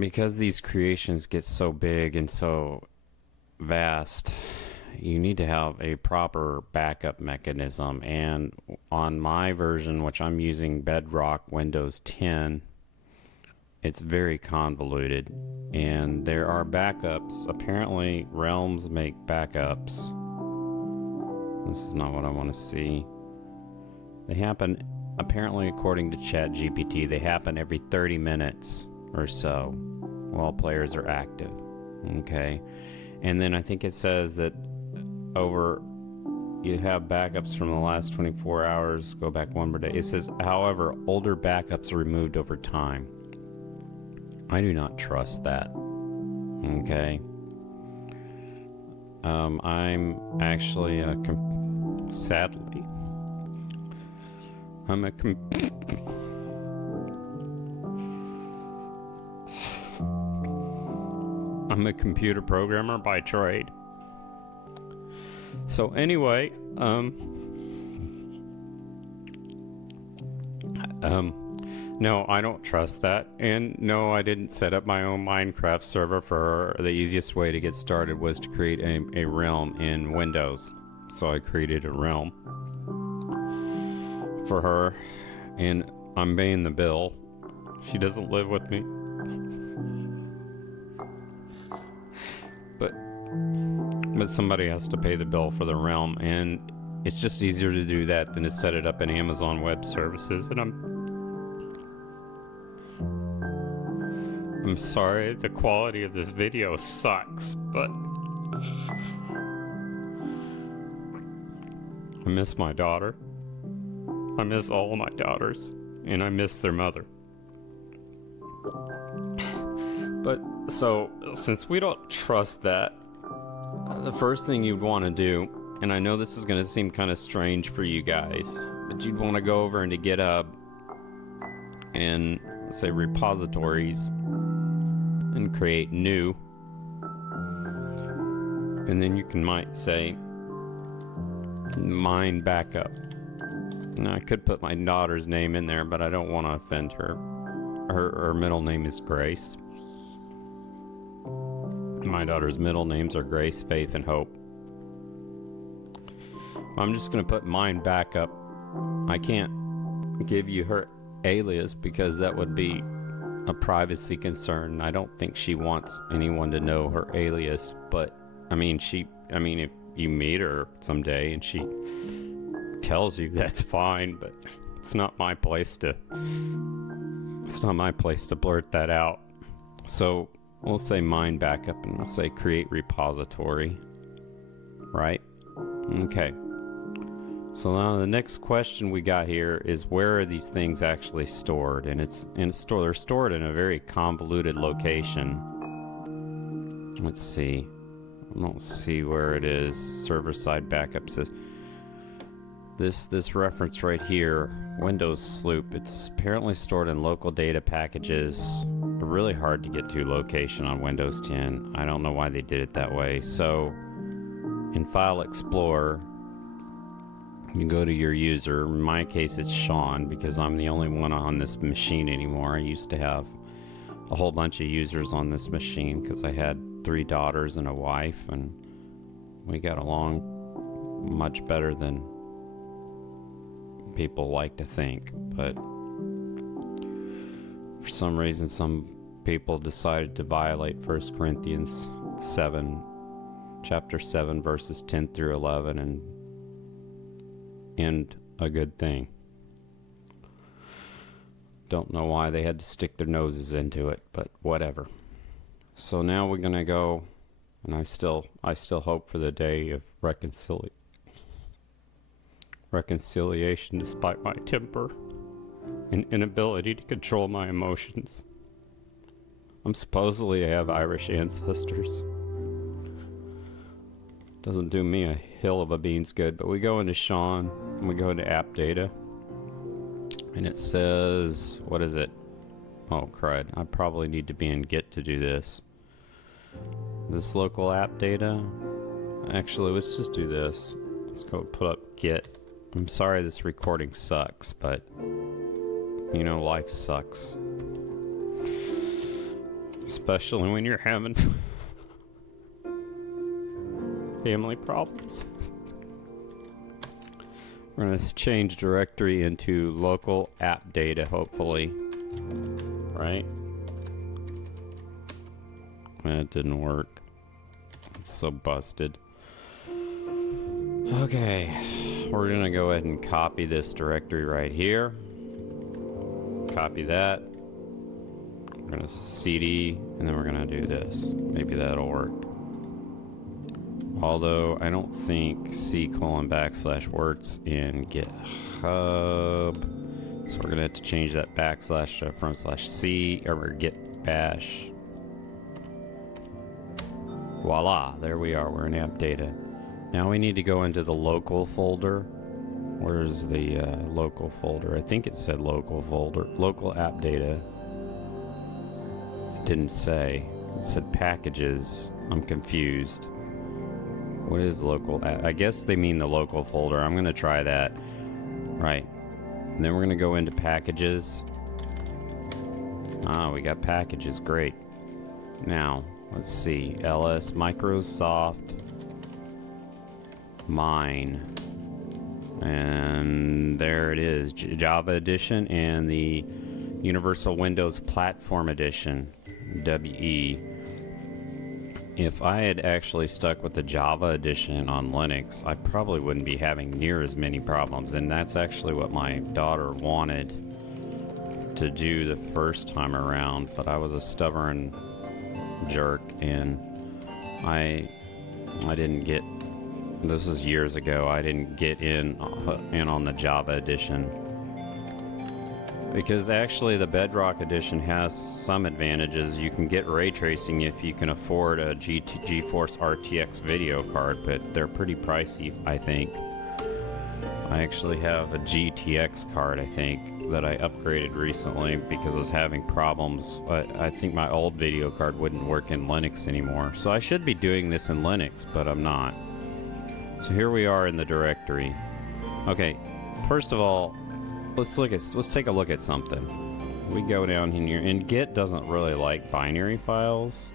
because these creations get so big and so vast, you need to have a proper backup mechanism. And on my version, which I'm using Bedrock Windows 10, it's very convoluted. And there are backups. Apparently, Realms make backups. This is not what I want to see. They happen, apparently, according to ChatGPT, they happen every 30 minutes or so while players are active. Okay. And then I think it says that you have backups from the last 24 hours, go back one per day. It says, however, older backups are removed over time. I do not trust that. Okay. I'm actually sadly, I'm a computer programmer by trade. So anyway, no, I don't trust that. And no, I didn't set up my own Minecraft server for her. The easiest way to get started was to create a realm in Windows. So I created a realm for her, and I'm paying the bill. She doesn't live with me. But somebody has to pay the bill for the realm, and it's just easier to do that than to set it up in Amazon Web Services. And I'm sorry, the quality of this video sucks, but I miss my daughter. I miss all of my daughters, and I miss their mother. But so, since we don't trust that, the first thing you'd want to do, and I know this is going to seem kind of strange for you guys, but you'd want to go over into GitHub and say repositories and create new, and then you might say mine backup. Now I could put my daughter's name in there, but I don't want to offend her. Her middle name is Grace. My daughter's middle names are Grace, Faith, and Hope. I'm just going to put mine backup. I can't give you her alias because that would be a privacy concern. I don't think she wants anyone to know her alias, but if you meet her someday and she tells you, that's fine, but it's not my place to blurt that out. So we'll say mine backup, and I'll say create repository, right? Okay. So now the next question we got here is, where are these things actually stored? And they're stored in a very convoluted location. Let's see. I don't see where it is. Server side backup says this reference right here, Windows Sloop. It's apparently stored in local data packages. Really hard to get to location on Windows 10. I don't know why they did it that way. So in File Explorer, you go to your user. In my case, it's Sean, because I'm the only one on this machine anymore. I used to have a whole bunch of users on this machine because I had 3 daughters and a wife, and we got along much better than people like to think. But for some reason, some people decided to violate 1 Corinthians 7, chapter 7, verses 10 through 11, and end a good thing. Don't know why they had to stick their noses into it, but whatever. So now we're gonna go, and I still hope for the day of reconciliation despite my temper and inability to control my emotions. I have Irish ancestors. Doesn't do me a hill of a beans good, but we go into Sean, and we go into app data, and it says, what is it? Oh crud, I probably need to be in Git to do this. This local app data, actually let's just do this. Let's go put up Git. I'm sorry this recording sucks, but you know, life sucks. especially when you're having family problems. We're going to change directory into local app data, hopefully. Right? That didn't work. It's so busted. Okay. We're going to go ahead and copy this directory right here. Copy that. We're going to CD, and then we're going to do this. Maybe that'll work. Although I don't think C:\/ works in GitHub. So we're gonna have to change that backslash to /C or git bash. Voila, there we are, we're in app data. Now we need to go into the local folder. Where's the local folder? I think it said local folder, local app data. It didn't say, it said packages. I'm confused. What is local? I guess they mean the local folder. I'm going to try that. Right. And then we're going to go into packages. Ah, we got packages. Great. Now, let's see. LS, Microsoft, Mine. And there it is. Java Edition and the Universal Windows Platform Edition. WE. If I had actually stuck with the Java edition on Linux, I probably wouldn't be having near as many problems. And that's actually what my daughter wanted to do the first time around. But I was a stubborn jerk, and I didn't get... This is years ago. I didn't get in on the Java edition. Because actually the Bedrock edition has some advantages. You can get ray tracing if you can afford a GeForce RTX video card, but they're pretty pricey, I think. I actually have a GTX card, I think, that I upgraded recently because I was having problems. I think my old video card wouldn't work in Linux anymore. So I should be doing this in Linux, but I'm not. So here we are in the directory. Okay, first of all, let's take a look at something. We go down here, and Git doesn't really like binary files.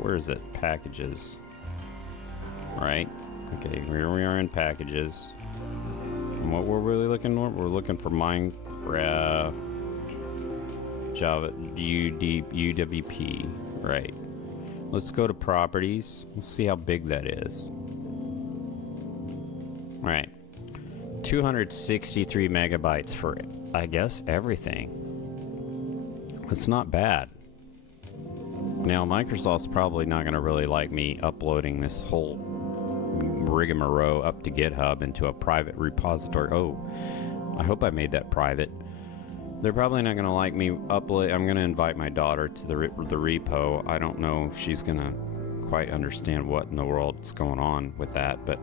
Where is it? Packages. Right? Okay, here we are in packages. And what we're really looking for? We're looking for Minecraft Java UWP. Right. Let's go to properties. Let's see how big that is. Right. 263 megabytes for, I guess, everything. It's not bad. Now, Microsoft's probably not going to really like me uploading this whole rigmarole up to GitHub into a private repository. Oh, I hope I made that private. They're probably not going to like me upload. I'm going to invite my daughter to the repo. I don't know if she's going to quite understand what in the world's going on with that, but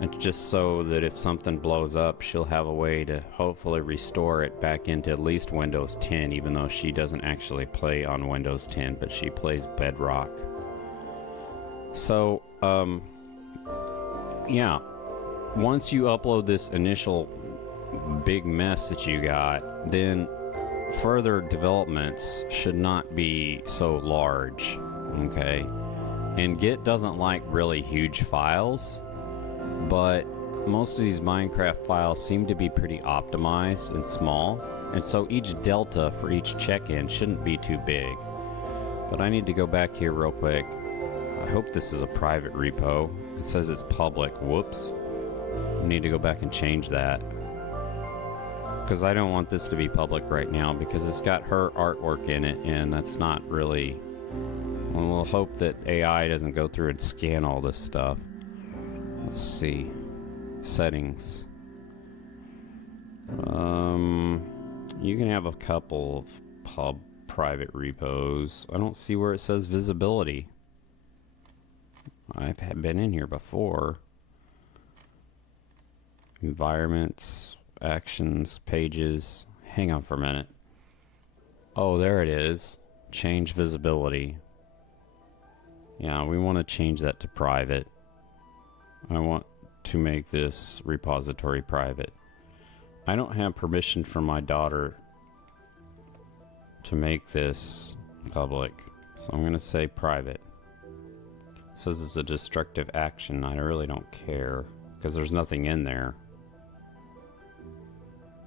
it's just so that if something blows up, she'll have a way to hopefully restore it back into at least Windows 10, even though she doesn't actually play on Windows 10, but she plays Bedrock. So, yeah. Once you upload this initial big mess that you got, then further developments should not be so large, okay? And Git doesn't like really huge files, but most of these Minecraft files seem to be pretty optimized and small, and so each delta for each check-in shouldn't be too big. But I need to go back here real quick. I hope this is a private repo. It says it's public. Whoops. I need to go back and change that, because I don't want this to be public right now, because it's got her artwork in it, and that's not really... Well, we'll hope that AI doesn't go through and scan all this stuff. Let's see. Settings. You can have a couple of private repos. I don't see where it says visibility. I've been in here before. Environments, actions, pages. Hang on for a minute. Oh, there it is. Change visibility. Yeah, we want to change that to private. I want to make this repository private. I don't have permission from my daughter to make this public. So I'm going to say private. It says it's a destructive action. I really don't care because there's nothing in there.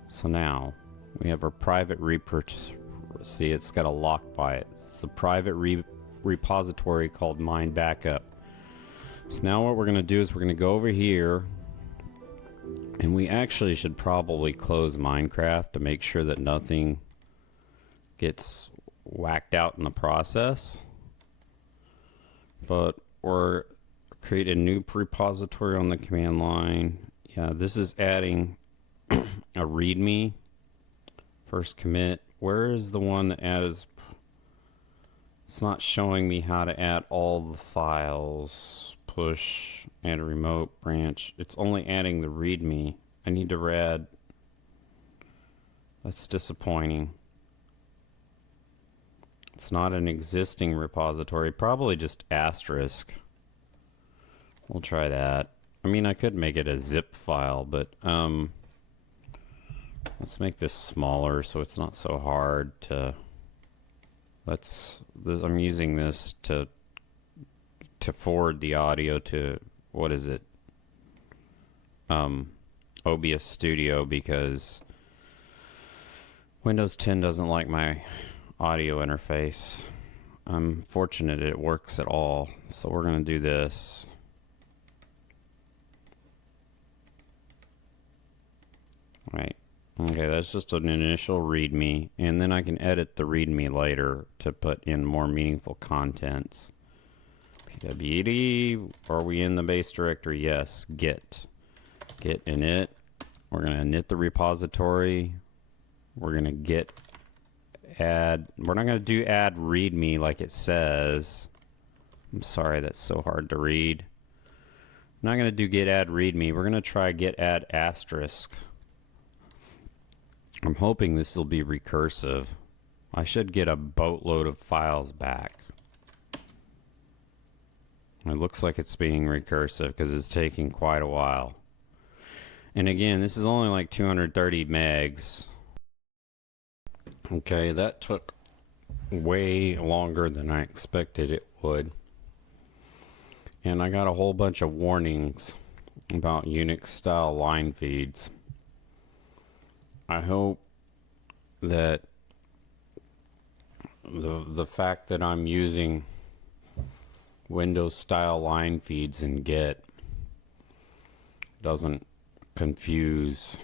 So now we have our private see, it's got a lock by it. It's a private repository called mine backup. So now what we're going to do is we're going to go over here, and we actually should probably close Minecraft to make sure that nothing gets whacked out in the process. But we're create a new repository on the command line. Yeah, this is adding a readme. First commit. Where is the one that adds? It's not showing me how to add all the files. Push, add a remote branch. It's only adding the readme. I need to add. That's disappointing. It's not an existing repository. Probably just asterisk. We'll try that. I mean, I could make it a zip file, but let's make this smaller so it's not so hard to. I'm using this to forward the audio to, what is it? OBS Studio, because Windows 10 doesn't like my audio interface. I'm fortunate it works at all. So we're going to do this. Right. Okay, that's just an initial readme, and then I can edit the readme later to put in more meaningful contents. pwd, are we in the base directory? Yes. Git init. We're going to init the repository. We're going to git add. We're not going to do add readme like it says. I'm sorry, that's so hard to read. I'm not going to do git add readme. We're going to try git add asterisk. I'm hoping this will be recursive. I should get a boatload of files back. It looks like it's being recursive because it's taking quite a while. And again, this is only like 230 megs. Okay, that took way longer than I expected it would. And I got a whole bunch of warnings about Unix style line feeds. I hope that the fact that I'm using Windows style line feeds in Git doesn't confuse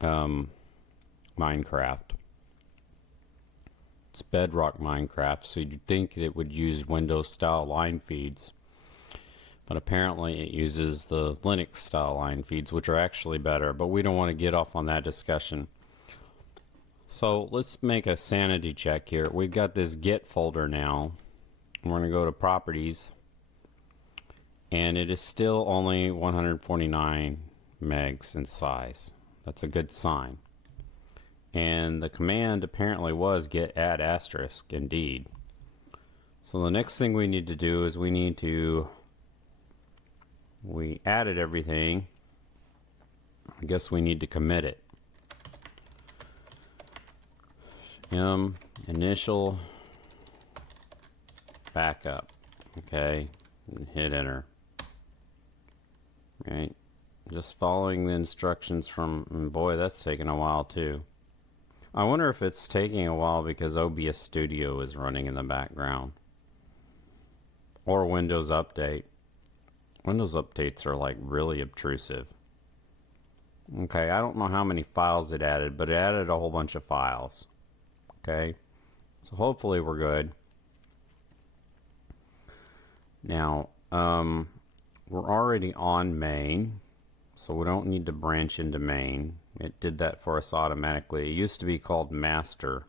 Minecraft. It's Bedrock Minecraft, so you'd think it would use Windows style line feeds. But apparently it uses the Linux style line feeds, which are actually better, but we don't want to get off on that discussion. So let's make a sanity check here. We've got this Git folder now. We're going to go to properties, and it is still only 149 megs in size. That's a good sign. And the command apparently was git add asterisk, indeed. So the next thing we need to do is we added everything. I guess we need to commit it. Initial backup. Okay, and hit enter. Right, just following the instructions from, and boy, that's taking a while too. I wonder if it's taking a while because OBS Studio is running in the background, or Windows Update. Windows updates are like really obtrusive. Okay, I don't know how many files it added, but it added a whole bunch of files. Okay, so hopefully we're good. Now, we're already on main, so we don't need to branch into main. It did that for us automatically. It used to be called master,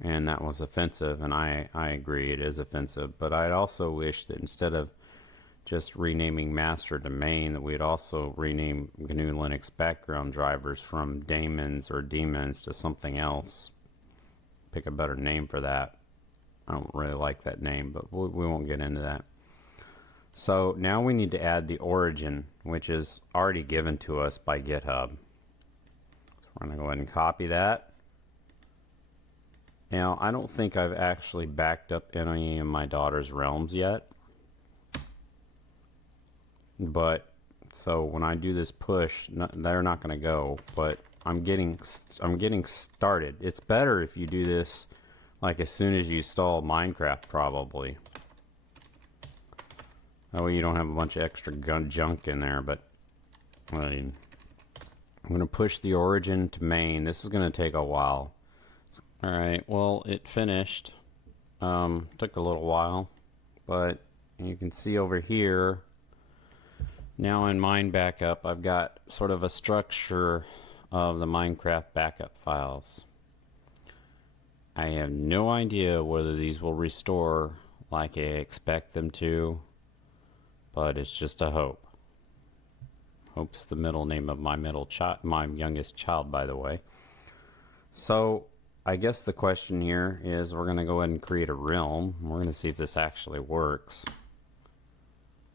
and that was offensive, and I agree it is offensive, but I'd also wish that instead of just renaming master to main, that we'd also rename GNU Linux background drivers from daemons or daemons to something else. Pick a better name for that. I don't really like that name, but we won't get into that. So now we need to add the origin, which is already given to us by GitHub. So we're going to go ahead and copy that. Now, I don't think I've actually backed up any of my daughter's realms yet. But, so when I do this push, they're not going to go. But I'm getting started. It's better if you do this, like, as soon as you install Minecraft, probably. That way you don't have a bunch of extra junk in there. But, I mean, I'm going to push the origin to main. This is going to take a while. Alright, well, it finished. Took a little while, but you can see over here, now in mine backup, I've got sort of a structure of the Minecraft backup files. I have no idea whether these will restore like I expect them to, but it's just a hope. Hope's the middle name of my my youngest child, by the way. So, I guess the question here is we're going to go ahead and create a realm. We're going to see if this actually works.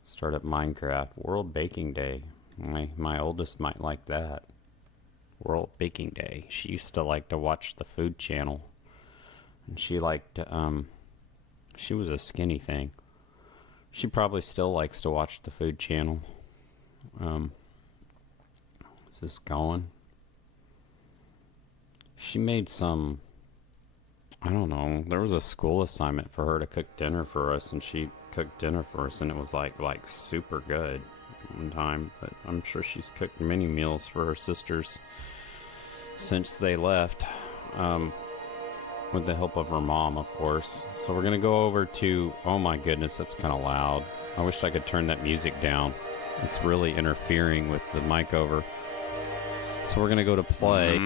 Start up Minecraft. World Baking Day. My oldest might like that. World Baking Day. She used to like to watch the Food Channel. And she liked, she was a skinny thing. She probably still likes to watch the Food Channel. Is this going? She made some, I don't know, there was a school assignment for her to cook dinner for us, and she cooked dinner for us, and it was like super good one time. But I'm sure she's cooked many meals for her sisters since they left, with the help of her mom, of course. So we're going to go over to, oh my goodness, that's kind of loud. I wish I could turn that music down. It's really interfering with the mic over. So we're going to go to play.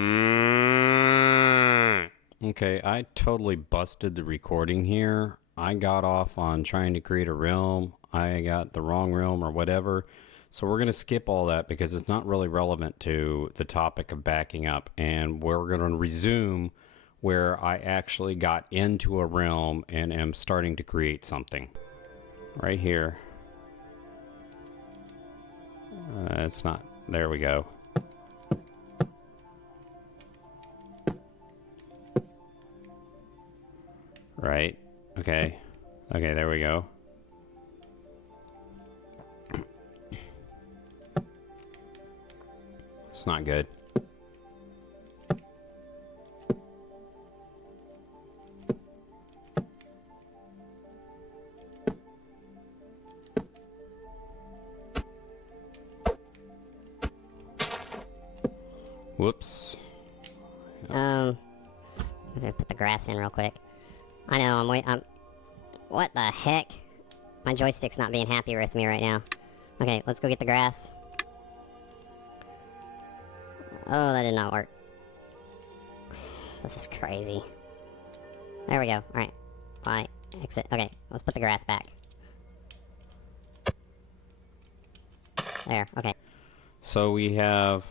Okay, I totally busted the recording here. I got off on trying to create a realm. I got the wrong realm or whatever. So we're going to skip all that because it's not really relevant to the topic of backing up. And we're going to resume where I actually got into a realm and am starting to create something. Right here. It's not. There we go. Right. Okay. Okay, there we go. It's not good. Whoops. I'm gonna put the grass in real quick. I know, what the heck? My joystick's not being happy with me right now. Okay, let's go get the grass. Oh, that did not work. This is crazy. There we go. Alright. Bye. Exit. Okay, let's put the grass back. There, okay. So we have...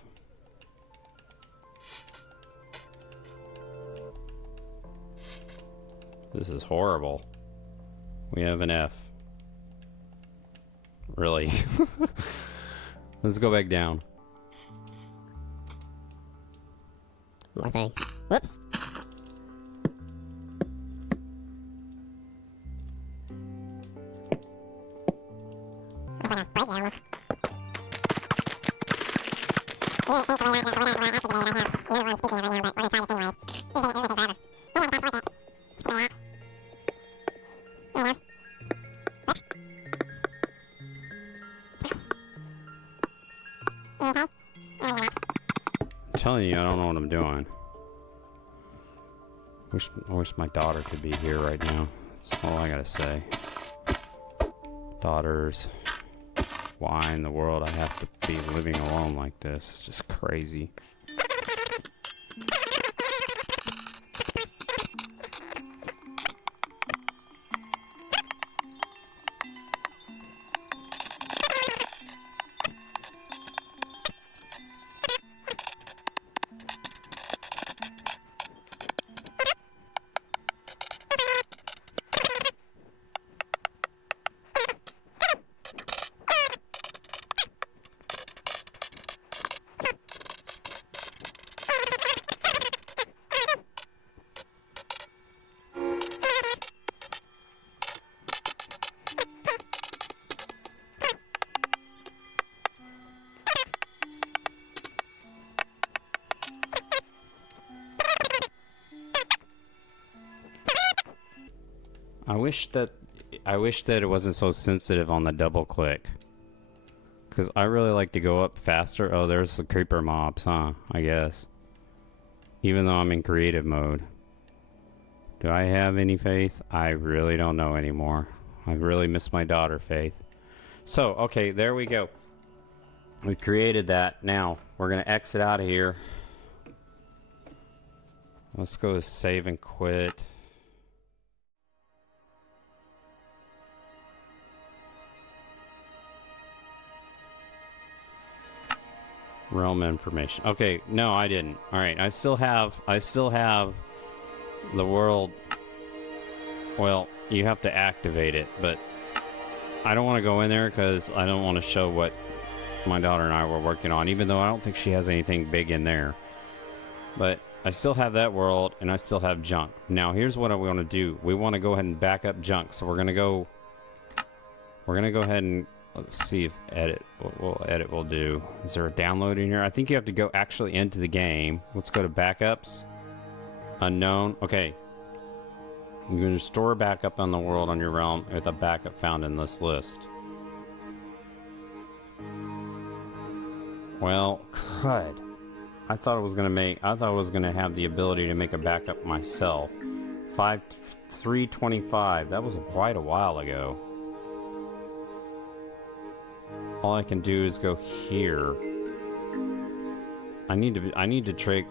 This is horrible. We have an F. Really? Let's go back down. More thing. Whoops. I'm telling you, I don't know what I'm doing. I wish my daughter could be here right now. That's all I gotta say. Daughters. Why in the world I have to be living alone like this? It's just crazy. I wish that it wasn't so sensitive on the double click. Because I really like to go up faster. Oh, there's the creeper mobs, huh? I guess. Even though I'm in creative mode. Do I have any faith? I really don't know anymore. I really miss my daughter, Faith. So, okay, there we go. We created that. Now, we're going to exit out of here. Let's go to save and quit. Realm information. Okay, no, I didn't. All right, I still have the world. Well, you have to activate it, but I don't want to go in there because I don't want to show what my daughter and I were working on, even though I don't think she has anything big in there. But I still have that world, and I still have junk. Now, here's what I want to do. We want to go ahead and back up junk, so we're gonna go ahead and let's see if edit will do. Is there a download in here? I think you have to go actually into the game. Let's go to backups. Unknown. Okay. I'm going to store a backup on the world on your realm with a backup found in this list. Well, crud. I thought it was going to have the ability to make a backup myself. 325. That was quite a while ago. All I can do is go here. I need to trigger.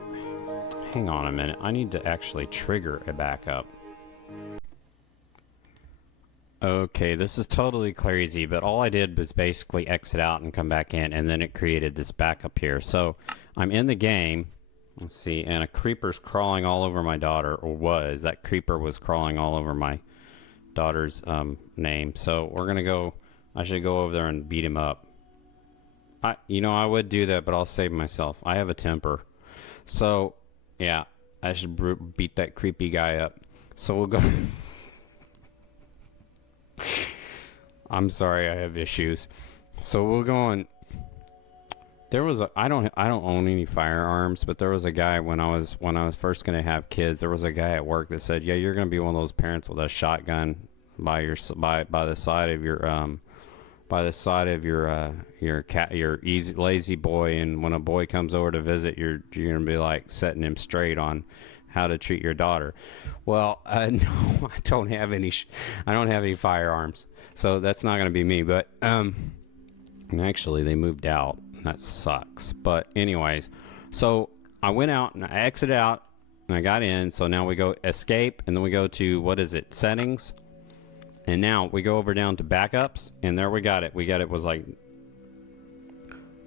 Hang on a minute. I need to actually trigger a backup. Okay, this is totally crazy, but all I did was basically exit out and come back in, and then it created this backup here. So I'm in the game. Let's see, and a creeper's crawling all over my daughter, or was. That creeper was crawling all over my daughter's name. So we're gonna go. I should go over there and beat him up. I would do that, but I'll save myself. I have a temper. So, yeah, I should beat that creepy guy up. So we'll go. I'm sorry, I have issues. So we'll go on. There was I don't own any firearms, but there was a guy when I was first going to have kids. There was a guy at work that said, "Yeah, you're going to be one of those parents with a shotgun by the side of your easy lazy boy, and when a boy comes over to visit, you're going to be like setting him straight on how to treat your daughter." Well, no, I don't have any firearms, so that's not going to be me. But actually, they moved out. That sucks. But anyways, so I went out and I exited out and I got in. So now we go escape, and then we go to, what is it, settings. And now we go over down to backups, and there we got it. It was like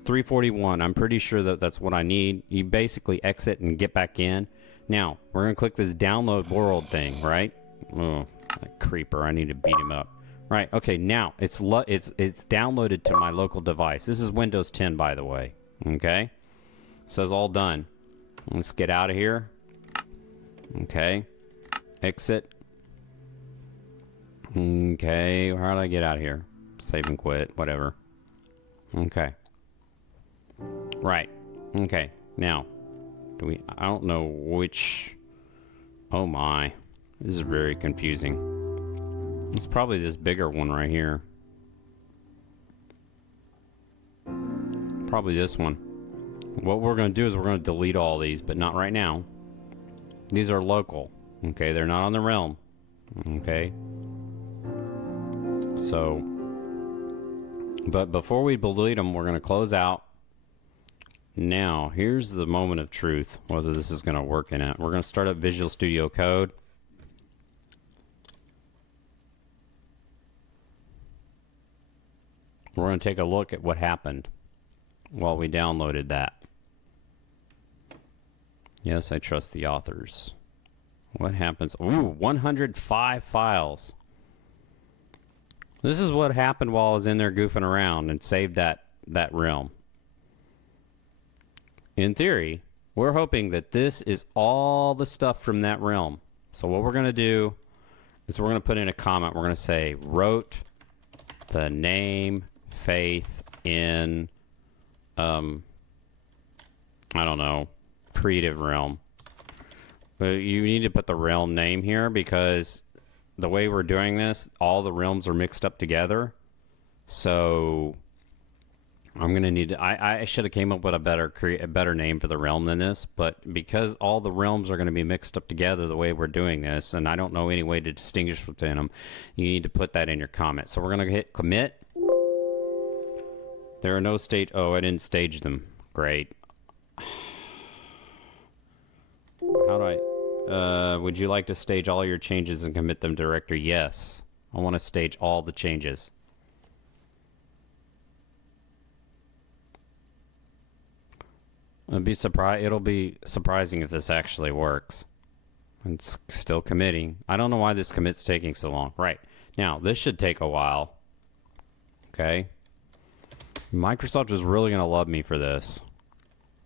341. I'm pretty sure that's what I need. You basically exit and get back in. Now, we're going to click this download world thing, right? Oh, that creeper. I need to beat him up. Right, okay, now it's downloaded to my local device. This is Windows 10, by the way. Okay? Says all done. Let's get out of here. Okay. Exit. Okay, how do I get out of here? Save and quit, whatever. Okay. Right. Okay, now. I don't know which... Oh my. This is very confusing. It's probably this bigger one right here. Probably this one. What we're going to do is we're going to delete all these, but not right now. These are local. Okay, they're not on the realm. Okay. So, but before we delete them, we're going to close out. Now, here's the moment of truth, whether this is going to work in it. We're going to start up Visual Studio Code. We're going to take a look at what happened while we downloaded that. Yes, I trust the authors. What happens? Ooh, 105 files. This is what happened while I was in there goofing around and saved that realm. In theory, we're hoping that this is all the stuff from that realm. So what we're going to do is we're going to put in a comment. We're going to say, wrote the name Faith in, I don't know, creative realm. But you need to put the realm name here because the way we're doing this, all the realms are mixed up together. So I'm going to need to, I should have came up with a better name for the realm than this, but because all the realms are going to be mixed up together the way we're doing this, and I don't know any way to distinguish between them, you need to put that in your comment. So we're going to hit commit. There are no stage. Oh, I didn't stage them. Great. How do I? Would you like to stage all your changes and commit them to directory? Yes. I want to stage all the changes. It'll be surprising if this actually works. It's still committing. I don't know why this commit's taking so long. Right. Now, this should take a while. Okay. Microsoft is really going to love me for this.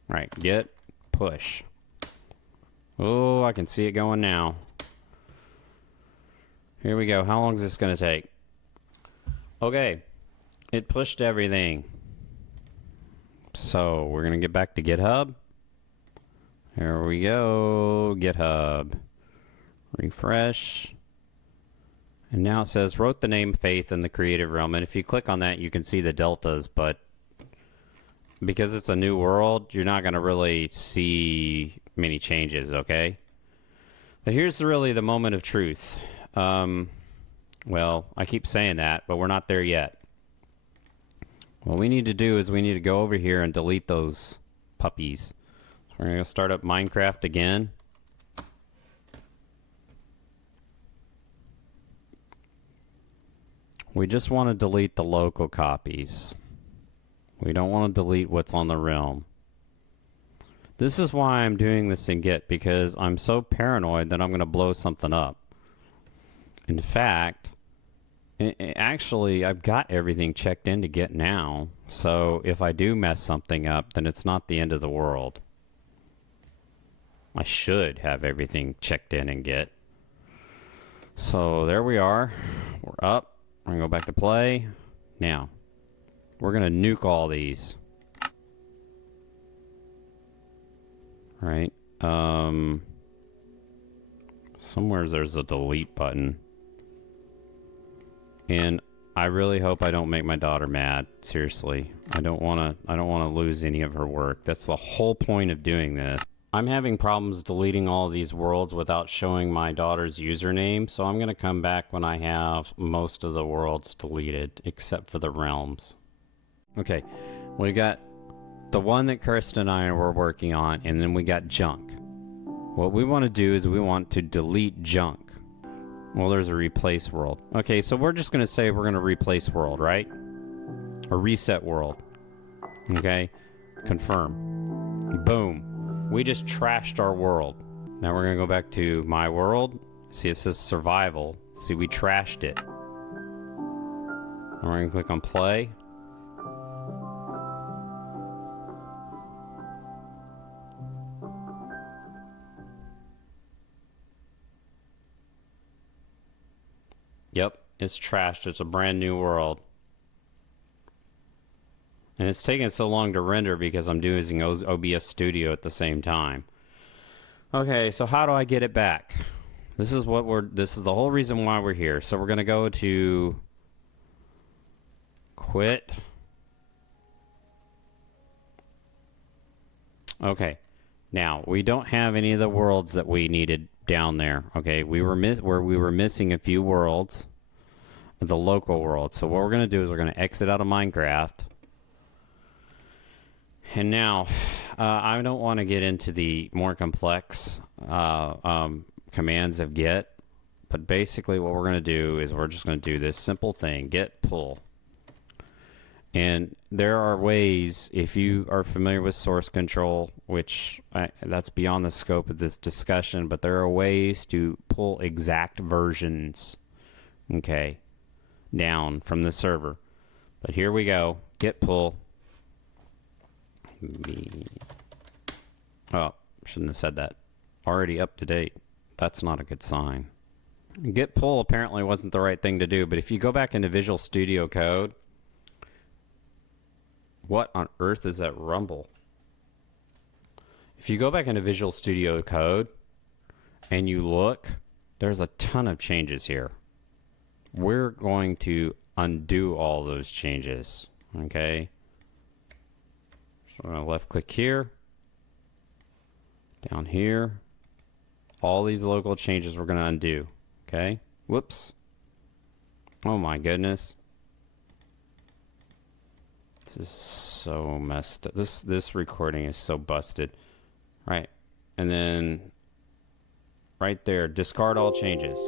Right. Get push. Oh, I can see it going now. Here we go. How long is this going to take? Okay. It pushed everything. So we're going to get back to GitHub. Here we go. GitHub. Refresh. And now it says, wrote the name Faith in the creative realm. And if you click on that, you can see the deltas. But because it's a new world, you're not going to really see many changes, okay? But here's really the moment of truth. Well, I keep saying that, but we're not there yet. What we need to do is we need to go over here and delete those puppies. So we're going to start up Minecraft again. We just want to delete the local copies. We don't want to delete what's on the realm. This is why I'm doing this in Git, because I'm so paranoid that I'm going to blow something up. In fact, actually, I've got everything checked into Git now, so if I do mess something up, then it's not the end of the world. I should have everything checked in Git. So there we are. We're up. We're going to go back to play. Now, we're going to nuke all these. Right? Somewhere there's a delete button. And I really hope I don't make my daughter mad. Seriously. I don't want to lose any of her work. That's the whole point of doing this. I'm having problems deleting all of these worlds without showing my daughter's username, so I'm going to come back when I have most of the worlds deleted, except for the realms. Okay, we got the one that Kirsten and I were working on, and then we got junk. What we want to do is we want to delete junk. Well, there's a replace world. Okay, so we're just going to say we're going to replace world, right? Or reset world. Okay, confirm. Boom. We just trashed our world. Now we're going to go back to my world. See, it says survival. See, we trashed it. And we're going to click on play. Yep, it's trashed. It's a brand new world. And it's taking so long to render because I'm using OBS Studio at the same time. Okay, so how do I get it back? This is the whole reason why we're here. So we're going to go to quit. Okay. Now, we don't have any of the worlds that we needed down there. Okay, we were missing a few worlds, the local world. So what we're going to do is we're going to exit out of Minecraft. And now, I don't want to get into the more complex commands of Git, but basically what we're going to do is we're just going to do this simple thing, git pull. And there are ways, if you are familiar with source control, which that's beyond the scope of this discussion, but there are ways to pull exact versions, okay, down from the server. But here we go, git pull. Oh, shouldn't have said that. Already up to date. That's not a good sign. Git pull apparently wasn't the right thing to do, but if you go back into Visual Studio Code, what on earth is that rumble? If you go back into Visual Studio Code and you look, there's a ton of changes here. we're going to undo all those changes. Okay. So I'm going to left click here. Down here. All these local changes we're going to undo. Okay. Whoops. Oh my goodness. This is so messed up. This recording is so busted. Right. And then right there, discard all changes.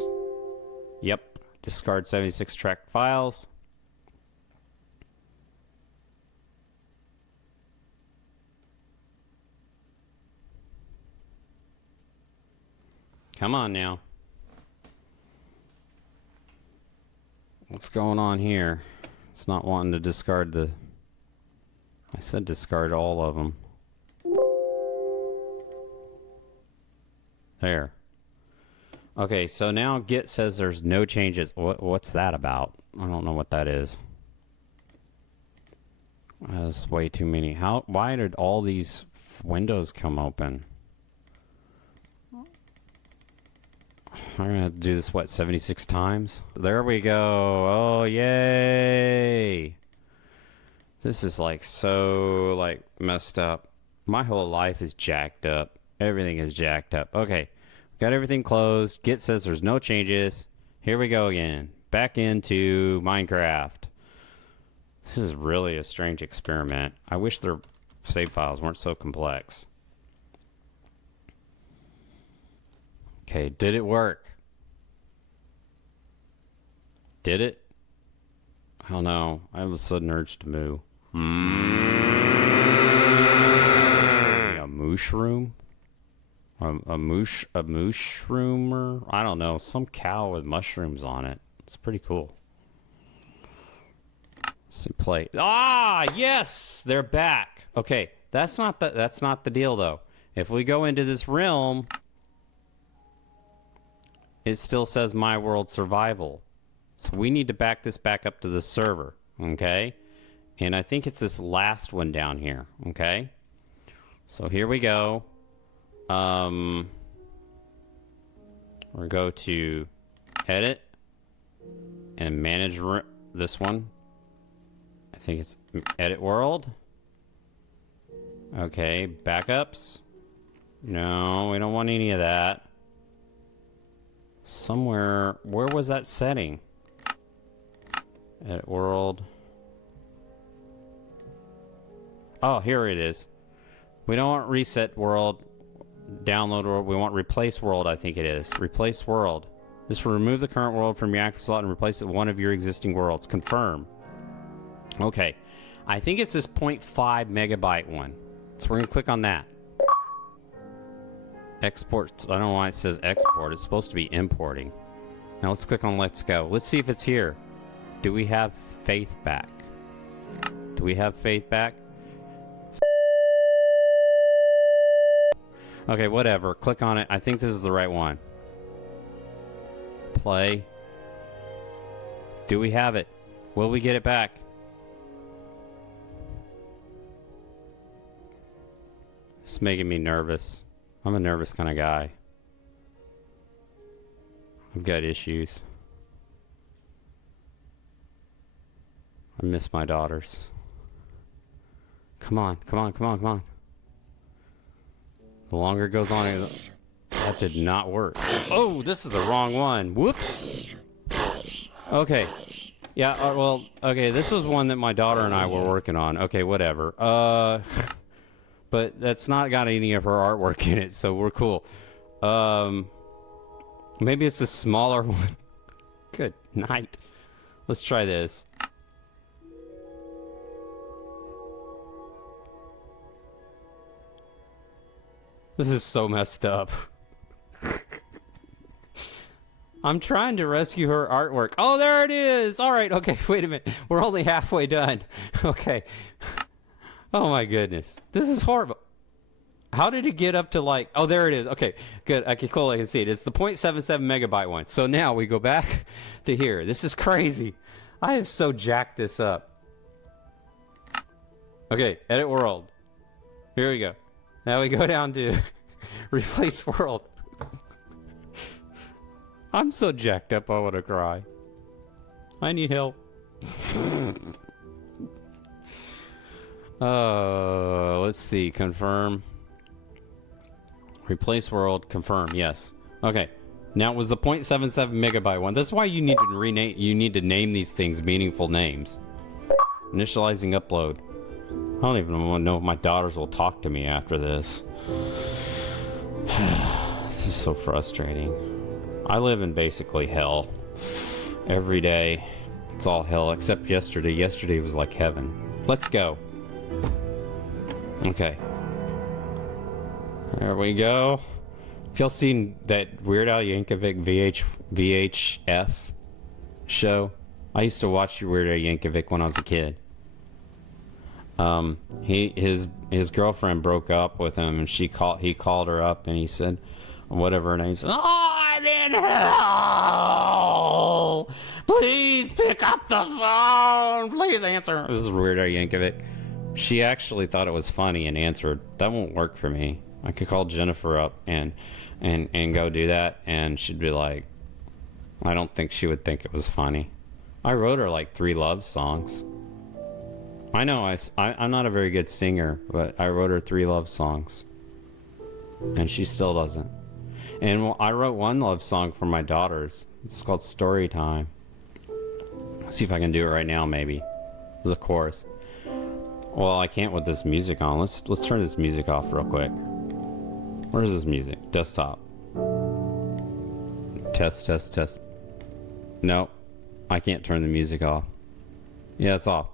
Yep. Discard 76 tracked files. Come on now. What's going on here? It's not wanting to discard the... I said discard all of them. There. Okay, so now Git says there's no changes. What's that about? I don't know what that is. That's way too many. Why did all these windows come open? I'm gonna have to do this, what, 76 times? There we go. Oh, yay! This is like so like messed up. My whole life is jacked up. Everything is jacked up. Okay, got everything closed. Git says there's no changes. Here we go again. Back into Minecraft. This is really a strange experiment. I wish their save files weren't so complex. Okay, did it work? Did it? I don't know. I have a sudden urge to moo. A mushroom? A mushroomer? I don't know. Some cow with mushrooms on it. It's pretty cool. Let's see, play. Ah, yes! They're back. Okay, that's not the deal though. If we go into this realm, it still says my world survival. So we need to back this back up to the server, okay? And I think it's this last one down here, okay? So here we go. We'll go to edit and manage this one. I think it's edit world. Okay, backups. No, we don't want any of that. Somewhere, where was that setting? Edit world. Oh, here it is. We don't want reset world, download world. We want replace world, I think it is. Replace world. This will remove the current world from your active slot and replace it with one of your existing worlds. Confirm. Okay. I think it's this 0.5 megabyte one. So we're going to click on that. Export. I don't know why it says export. It's supposed to be importing. Now let's click on let's go. Let's see if it's here. Do we have faith back? Do we have faith back? Okay, whatever. Click on it. I think this is the right one. Play. Do we have it? Will we get it back? It's making me nervous. I'm a nervous kind of guy. I've got issues. I miss my daughters. Come on, come on, come on, come on. The longer it goes on, that did not work. Oh, this is the wrong one. Whoops. Okay. Yeah, well, okay, this was one that my daughter and I were working on. Okay, whatever. But that's not got any of her artwork in it, so we're cool. Maybe it's a smaller one. Good night. Let's try this. This is so messed up. I'm trying to rescue her artwork. Oh, there it is. All right. Okay. Wait a minute. We're only halfway done. Okay. Oh my goodness. This is horrible. How did it get up to like, oh, there it is. Okay, good. Okay, cool. I can see it. It's the 0.77 megabyte one. So now we go back to here. This is crazy. I have so jacked this up. Okay, edit world. Here we go. Now we go down to replace world. I'm so jacked up, I want to cry. I need help. Let's see. Confirm. Replace world. Confirm. Yes. Okay. Now it was the 0.77 megabyte one. That's why you need to rename. You need to name these things meaningful names. Initializing upload. I don't even know if my daughters will talk to me after this. This is so frustrating. I live in basically hell. Every day. It's all hell except yesterday. Yesterday was like heaven. Let's go. Okay. There we go. If y'all seen that Weird Al Yankovic VHF show, I used to watch Weird Al Yankovic when I was a kid. His girlfriend broke up with him, and he called her up, and he said, whatever her name is, "Oh, I'm in hell! Please pick up the phone! Please answer!" This is Weird Al Yankovic. She actually thought it was funny and answered. That won't work for me. I could call Jennifer up and go do that, and she'd be like, I don't think she would think it was funny. I wrote her like 3 love songs. I know I'm not a very good singer, but I wrote her 3 love songs. And she still doesn't. And I wrote 1 love song for my daughters. It's called Story Time. Let's see if I can do it right now, maybe. There's a chorus. Well, I can't with this music on. Let's turn this music off real quick. Where's this music? Desktop. Test. Nope. I can't turn the music off. Yeah, it's off.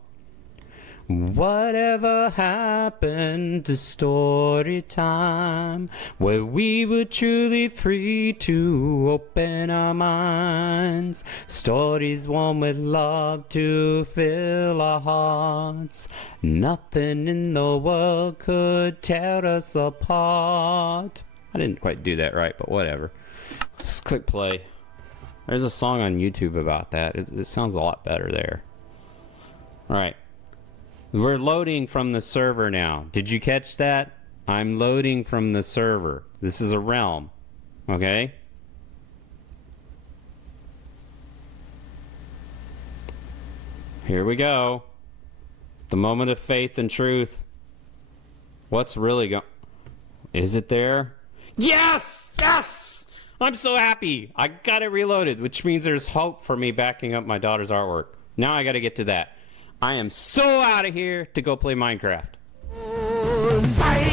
Whatever happened to story time, where we were truly free to open our minds, stories warm with love to fill our hearts, nothing in the world could tear us apart. I didn't quite do that right, but whatever. Just click play. There's a song on YouTube about that. It sounds a lot better there. Alright. We're loading from the server now. Did you catch that? I'm loading from the server. This is a realm. Okay? Here we go. The moment of faith and truth. What's really going... Is it there? Yes! Yes! I'm so happy. I got it reloaded, which means there's hope for me backing up my daughter's artwork. Now I got to get to that. I am so out of here to go play Minecraft. Fire!